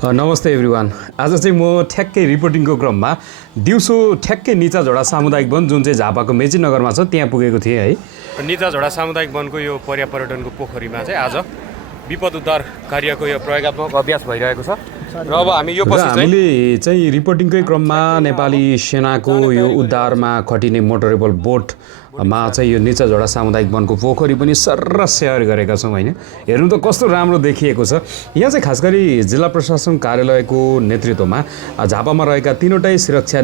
नमस्ते एभ्रिवान। आज चाहिँ म ठ्याक्कै रिपोर्टिङको क्रममा दिउँसो ठ्याक्कै निचाझोडा सामुदायिक वन जुन चाहिँ झापाको मेचीनगरमा छ त्यहाँ पुगेको थिएँ है। निचाझोडा सामुदायिक वनको यो पर्यटनको पोखरीमा चाहिँ आज विपद उद्धार कार्यको यो प्रयोगात्मक अभ्यास भइरहेको छ र अब हामी यो पछि हामीले चाहिँ रिपोर्टिङकै क्रममा नेपाली सेनाको यो उद्धारमा खटिने मोटरेबल बोटमा चाहिँ यो निचाझोडा सामुदायिक वनको पोखरी पनि सर्र सेयर गरेका छौँ होइन। हेर्नु त कस्तो राम्रो देखिएको छ। यहाँ चाहिँ खास गरी जिल्ला प्रशासन कार्यालयको नेतृत्वमा झापामा रहेका तीनवटै सुरक्षा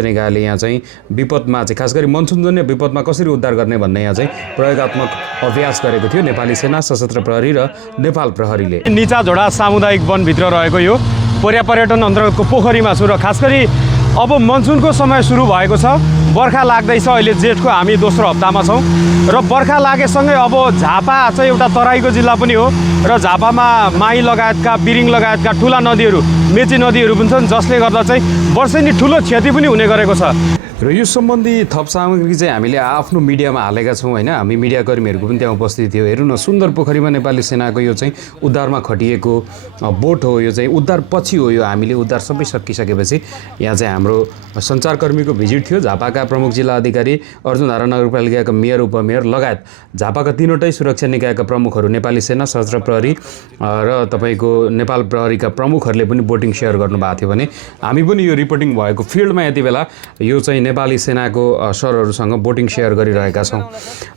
निकायले यहाँ चाहिँ विपदमा चाहिँ खास गरी मनसुनजन्य विपदमा कसरी उद्धार गर्ने भन्ने यहाँ चाहिँ प्रयोगात्मक अभ्यास गरेको थियो नेपाली सेना, सशस्त्र प्रहरी र नेपाल प्रहरीले। निचाझोडा सामुदायिक वनभित्र रहेको यो पर्यटन अन्तर्गतको पोखरीमा छु र खास गरी अब मनसुनको समय सुरु भएको छ। बर्खा लाग्दैछ, अहिले जेठको हामी दोस्रो हप्तामा छौँ र बर्खा लागेसँगै अब झापा चाहिँ एउटा तराईको जिल्ला पनि हो र झापामा माई लगायतका बिरिङ लगायतका ठुला नदीहरू, मेची नदीहरू पनि छन्, जसले गर्दा चाहिँ वर्षेनी ठुलो क्षति पनि हुने गरेको छ। र यो सम्बन्धी थप सामग्री चाहिँ हामीले आफ्नो मिडियामा हालेका छौँ होइन। हामी मिडियाकर्मीहरूको पनि त्यहाँ उपस्थित थियो। हेर्नु न, सुन्दर पोखरीमा नेपाली सेनाको यो चाहिँ उद्धारमा खटिएको बोट हो। यो चाहिँ उद्धार पछि हो। यो हामीले उद्धार सबै सकिसकेपछि यहाँ चाहिँ हाम्रो सञ्चारकर्मीको भिजिट थियो। झापाका प्रमुख जिल्ला अधिकारी, अर्जुनधारा नगरपालिकाका मेयर, उपमेयर लगायत झापाका तीनवटै सुरक्षा निकायका प्रमुखहरू, नेपाली सेना, सशस्त्र प्रहरी र तपाईँको नेपाल प्रहरीका प्रमुखहरूले पनि बोटिङ सेयर गर्नुभएको थियो भने हामी पनि यो रिपोर्टिङ भएको फिल्डमा यति बेला यो चाहिँ नेपाली सेनाको सरहरूसँग बोटिङ सेयर गरिरहेका छौँ।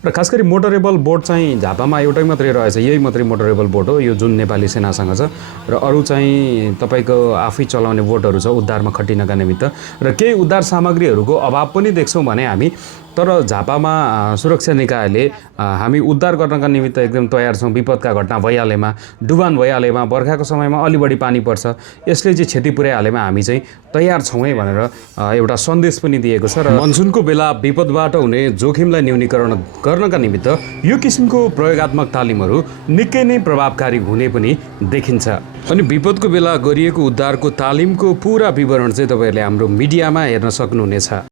र खास गरी मोटरेबल बोट चाहिँ झापामा एउटै मात्रै रहेछ, यही मात्रै मोटरेबल बोट हो यो जुन नेपाली सेनासँग छ। र अरू चाहिँ तपाईँको आफै चलाउने बोटहरू छ उद्धारमा खटिनका निमित्त। र केही उद्धार सामग्रीहरूको अभाव पनि देख्छौँ भने हामी, तर झापामा सुरक्षा निकायले हामी उद्धार गर्नका निमित्त एकदम तयार छौँ। विपदका घटना भइहालेमा, डुबान भइहालेमा, बर्खाको समयमा अलि बढी पानी पर्छ, यसले चाहिँ क्षति पुर्याइहालेमा हामी चाहिँ तयार छौँ है भनेर एउटा सन्देश पनि दिएको छ। र मनसुनको बेला विपदबाट हुने जोखिमलाई न्यूनीकरण गर्नका निमित्त यो किसिमको प्रयोगात्मक तालिमहरू निकै नै प्रभावकारी हुने पनि देखिन्छ। अनि विपदको बेला गरिएको उद्धारको तालिमको पुरा विवरण चाहिँ तपाईँहरूले हाम्रो मिडियामा हेर्न सक्नुहुनेछ।